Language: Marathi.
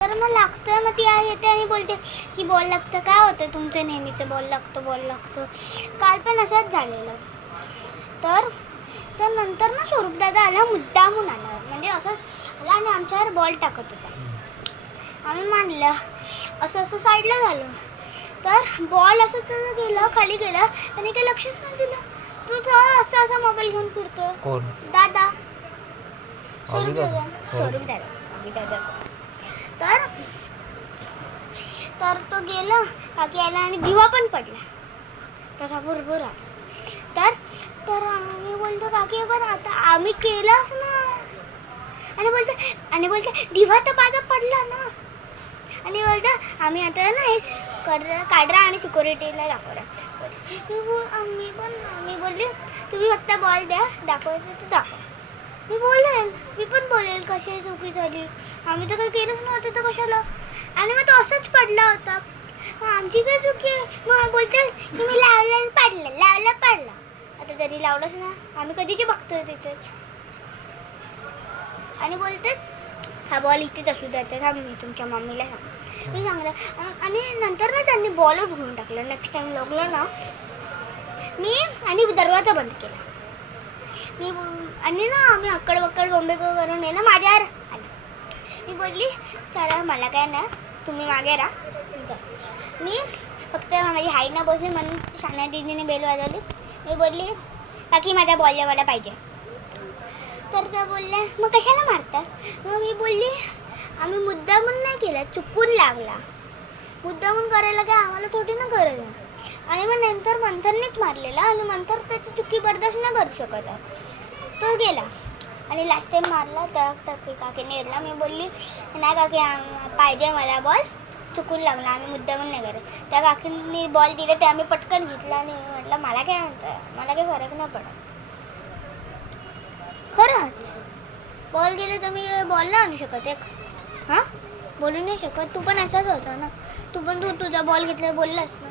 तर मग लागतोय, मग ती येते आणि बोलते की बॉल लागतं. काय होतं तुमचं नेहमीचं, बॉल लागतं. काल पण असंच झालेलं. तर नंतर ना स्वरूपदादा आला, मुद्दामून आला, म्हणजे असंच आला आणि आमच्यावर बॉल टाकत होता. आम्ही मानलं, असं साईडला झालं. तर बॉल असं त्याचं गेलं, खाली गेला, त्याने काही लक्षच नाही दिलं. तो असा मोबाईल घेऊन फिरतोय. कोण? दादा, स्वरूपदादा. तर तो गेला, काकी आला आणि दिवा पण पडला तसा भरपूर. तर आम्ही बोलतो काकी पण आता आम्ही केलंच ना, आणि बोलते दिवा तर माझा पडला ना, आणि बोलता आम्ही आता ना हे काढरा आणि सिक्युरिटीला दाखवला. मी बोलले तुम्ही फक्त बॉल द्या, दाखवायचं तर दाखवा. मी पण बोलेल कशी चुकी झाली, आम्ही तर काही केलंच नव्हतं तर कशाला. आणि मग तो असंच पडला होता, आमची काय चुकी आहे. मग बोलते तुम्ही लावलं पडला. आता तरी लावलंच ना, आम्ही कधीची बघतोय तिथेच. आणि बोलते हा बॉल इथेच असू द्यायचा, थांब मी तुमच्या मम्मीला मी सांगलं. आणि नंतर ना त्यांनी बॉलच घेऊन टाकला. नेक्स्ट टाइम लागलं ना मी आणि दरवाजा बंद केला आणि ना आम्ही अक्कड बॉम्बे करून येणं माझ्यावर आलं. मी बोलली चला मला काय ना, तुम्ही मागे राहा. मी फक्त माझी हाईट न बसली म्हणून शाण्या दीदीने बेल वाजवली. मी बोलली काकी माझा बॉल मला पाहिजे. तर त्या बोलल्या मग कशाला मारतात. मग मी बोलली आम्ही मुद्दामून नाही केला, चुकून लागला. मुद्दामून करायला काय आम्हाला थोडी ना गरज आहे. आणि मग नंतर मंथननेच मारलेला आणि नंतर त्याची चुकी बर्दाश्त नाही करू शकत आहे. तो गेला आणि लास्ट टाइम मारला तर काकीने घेतला. मी बोलली नाही काकी पाहिजे मला बॉल, चुकून लागला, आम्ही मुद्दामून नाही करत. त्या काकींनी बॉल दिले ते आम्ही पटकन घेतला आणि म्हटलं मला काय म्हणतोय, मला काही फरक नाही पडत. खरंच बॉल गेले तर मी बॉल नाही आणू शकत एक, हां बोलू नाही शकत. तू पण असाच होता ना, तू तुझा बॉल घेतला बोललास ना.